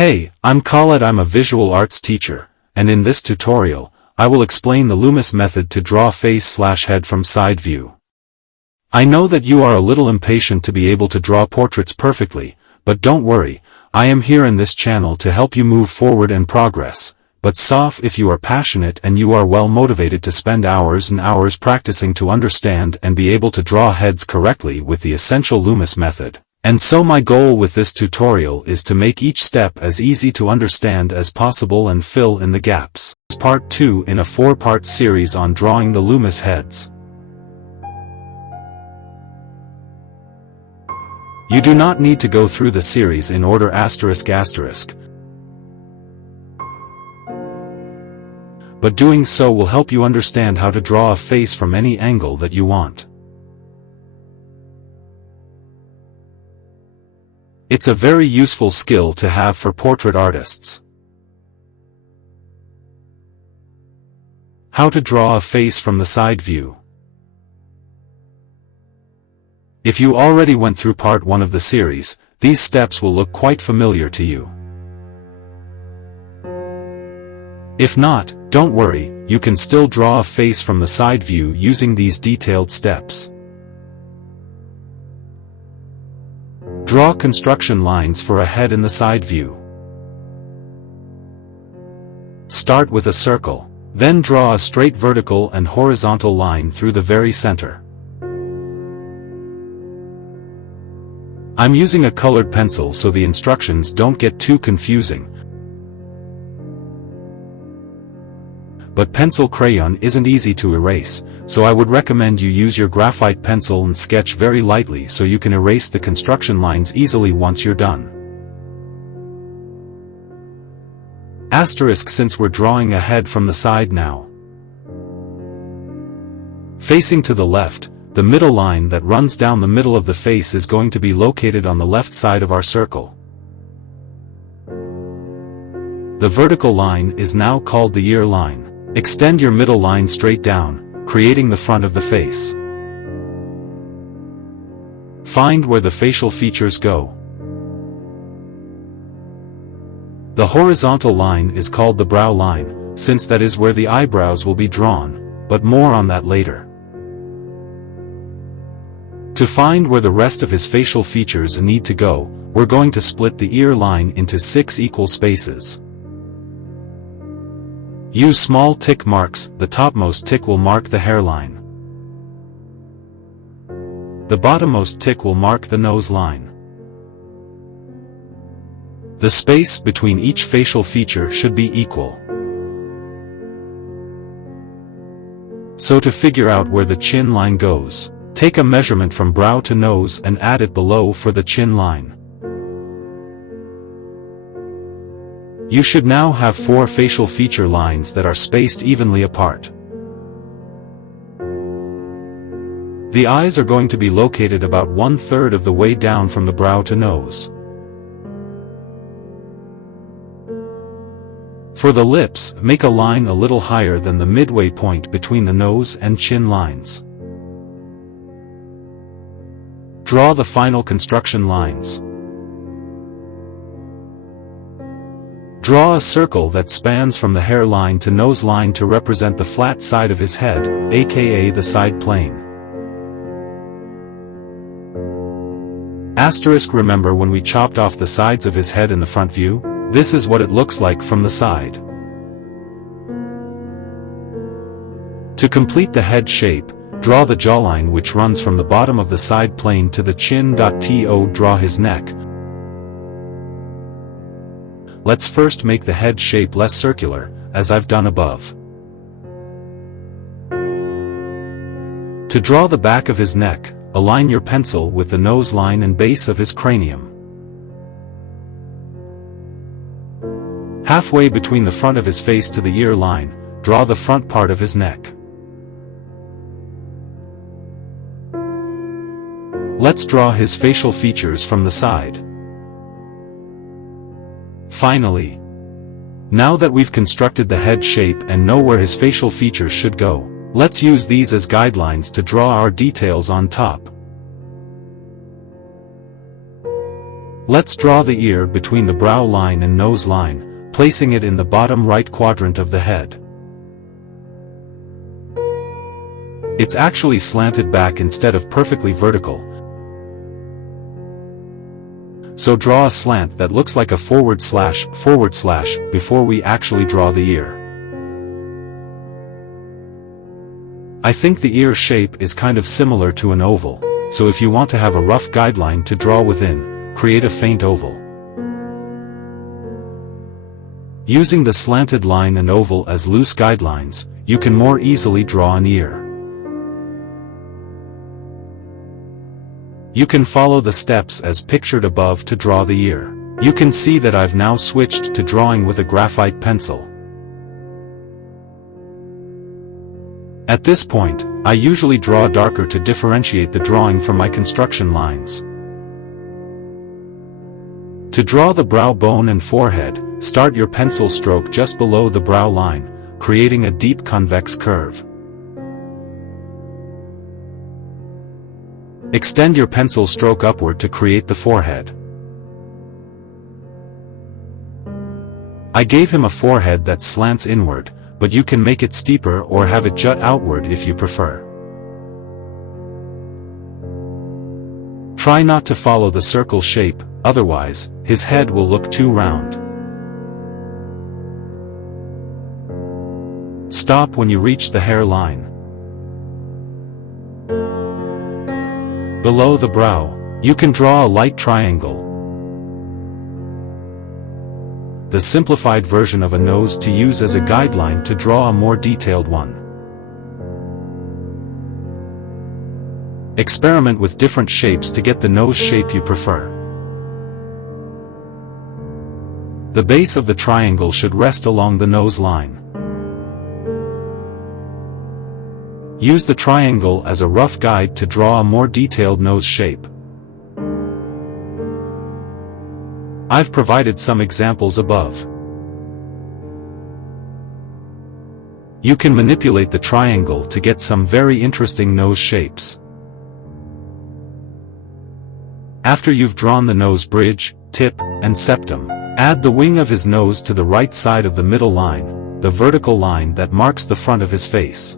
Hey, I'm Khaled. I'm a visual arts teacher, and in this tutorial, I will explain the Loomis method to draw face/head from side view. I know that you are a little impatient to be able to draw portraits perfectly, but don't worry, I am here in this channel to help you move forward and progress. But if you are passionate and you are well motivated to spend hours and hours practicing to understand and be able to draw heads correctly with the essential Loomis method. And so my goal with this tutorial is to make each step as easy to understand as possible and fill in the gaps. Part 2 in a 4-part series on drawing the Loomis heads. You do not need to go through the series in order ***. But doing so will help you understand how to draw a face from any angle that you want. It's a very useful skill to have for portrait artists. How to draw a face from the side view. If you already went through part 1 of the series, these steps will look quite familiar to you. If not, don't worry, you can still draw a face from the side view using these detailed steps. Draw construction lines for a head in the side view. Start with a circle, then draw a straight vertical and horizontal line through the very center. I'm using a colored pencil so the instructions don't get too confusing. But pencil crayon isn't easy to erase, so I would recommend you use your graphite pencil and sketch very lightly so you can erase the construction lines easily once you're done. Asterisk since we're drawing a head from the side now. Facing to the left, the middle line that runs down the middle of the face is going to be located on the left side of our circle. The vertical line is now called the ear line. Extend your middle line straight down, creating the front of the face. Find where the facial features go. The horizontal line is called the brow line, since that is where the eyebrows will be drawn, but more on that later. To find where the rest of his facial features need to go, we're going to split the ear line into 6 equal spaces. Use small tick marks. The topmost tick will mark the hairline. The bottommost tick will mark the nose line. The space between each facial feature should be equal. So to figure out where the chin line goes, take a measurement from brow to nose and add it below for the chin line. You should now have 4 facial feature lines that are spaced evenly apart. The eyes are going to be located about 1/3 of the way down from the brow to nose. For the lips, make a line a little higher than the midway point between the nose and chin lines. Draw the final construction lines. Draw a circle that spans from the hairline to nose line to represent the flat side of his head, aka the side plane. Asterisk remember when we chopped off the sides of his head in the front view? This is what it looks like from the side. To complete the head shape, draw the jawline which runs from the bottom of the side plane to the chin. Draw his neck. Let's first make the head shape less circular, as I've done above. To draw the back of his neck, align your pencil with the nose line and base of his cranium. Halfway between the front of his face to the ear line, draw the front part of his neck. Let's draw his facial features from the side. Finally, now that we've constructed the head shape and know where his facial features should go, let's use these as guidelines to draw our details on top. Let's draw the ear between the brow line and nose line, placing it in the bottom right quadrant of the head. It's actually slanted back instead of perfectly vertical. So draw a slant that looks like a forward slash before we actually draw the ear. I think the ear shape is kind of similar to an oval, so if you want to have a rough guideline to draw within, create a faint oval. Using the slanted line and oval as loose guidelines, you can more easily draw an ear. You can follow the steps as pictured above to draw the ear. You can see that I've now switched to drawing with a graphite pencil. At this point, I usually draw darker to differentiate the drawing from my construction lines. To draw the brow bone and forehead, start your pencil stroke just below the brow line, creating a deep convex curve. Extend your pencil stroke upward to create the forehead. I gave him a forehead that slants inward, but you can make it steeper or have it jut outward if you prefer. Try not to follow the circle shape, otherwise, his head will look too round. Stop when you reach the hairline. Below the brow, you can draw a light triangle. The simplified version of a nose to use as a guideline to draw a more detailed one. Experiment with different shapes to get the nose shape you prefer. The base of the triangle should rest along the nose line. Use the triangle as a rough guide to draw a more detailed nose shape. I've provided some examples above. You can manipulate the triangle to get some very interesting nose shapes. After you've drawn the nose bridge, tip, and septum, add the wing of his nose to the right side of the middle line, the vertical line that marks the front of his face.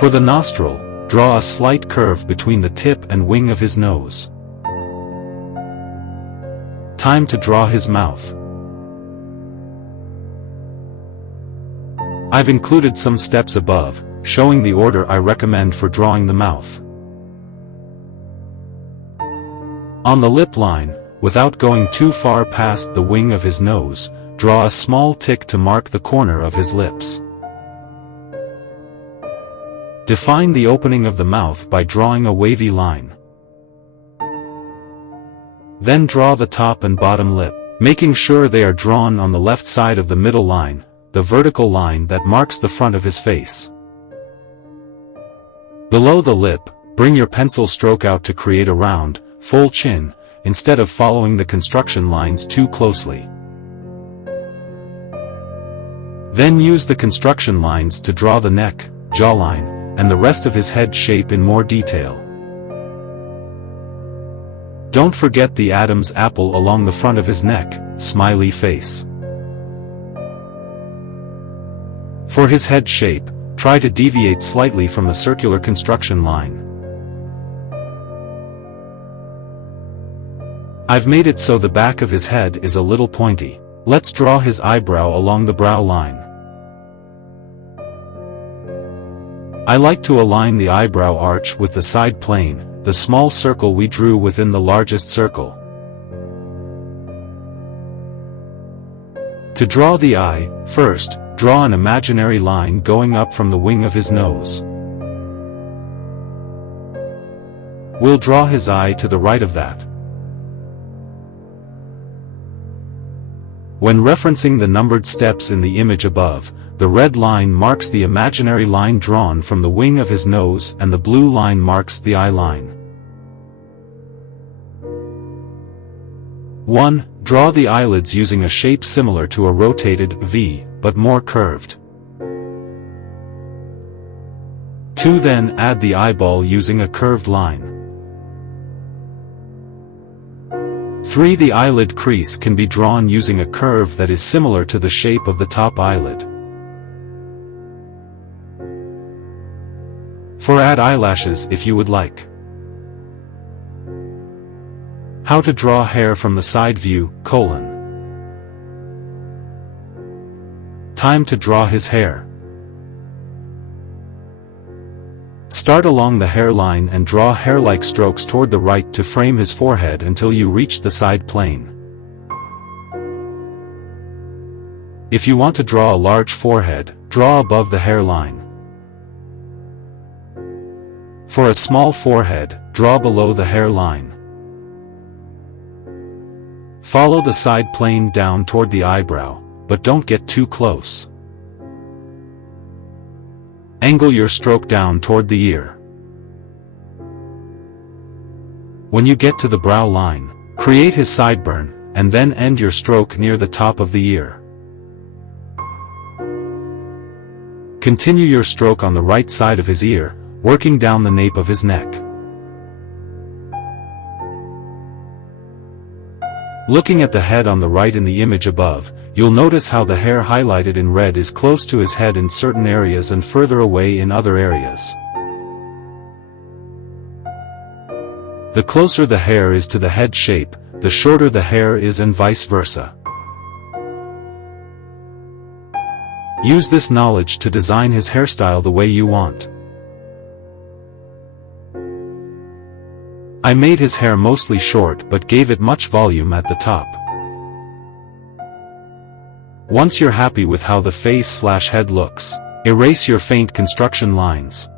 For the nostril, draw a slight curve between the tip and wing of his nose. Time to draw his mouth. I've included some steps above, showing the order I recommend for drawing the mouth. On the lip line, without going too far past the wing of his nose, draw a small tick to mark the corner of his lips. Define the opening of the mouth by drawing a wavy line. Then draw the top and bottom lip, making sure they are drawn on the left side of the middle line, the vertical line that marks the front of his face. Below the lip, bring your pencil stroke out to create a round, full chin, instead of following the construction lines too closely. Then use the construction lines to draw the neck, jawline, and the rest of his head shape in more detail. Don't forget the Adam's apple along the front of his neck, smiley face. For his head shape, try to deviate slightly from the circular construction line. I've made it so the back of his head is a little pointy. Let's draw his eyebrow along the brow line. I like to align the eyebrow arch with the side plane, the small circle we drew within the largest circle. To draw the eye, first, draw an imaginary line going up from the wing of his nose. We'll draw his eye to the right of that. When referencing the numbered steps in the image above, the red line marks the imaginary line drawn from the wing of his nose and the blue line marks the eye line. 1. Draw the eyelids using a shape similar to a rotated V, but more curved. 2. Then add the eyeball using a curved line. 3. The eyelid crease can be drawn using a curve that is similar to the shape of the top eyelid. 4. Add eyelashes if you would like. How to draw hair from the side view, : Time to draw his hair. Start along the hairline and draw hair-like strokes toward the right to frame his forehead until you reach the side plane. If you want to draw a large forehead, draw above the hairline. For a small forehead, draw below the hairline. Follow the side plane down toward the eyebrow, but don't get too close. Angle your stroke down toward the ear. When you get to the brow line, create his sideburn, and then end your stroke near the top of the ear. Continue your stroke on the right side of his ear, working down the nape of his neck. Looking at the head on the right in the image above, you'll notice how the hair highlighted in red is close to his head in certain areas and further away in other areas. The closer the hair is to the head shape, the shorter the hair is and vice versa. Use this knowledge to design his hairstyle the way you want. I made his hair mostly short but gave it much volume at the top. Once you're happy with how the face/head looks, erase your faint construction lines.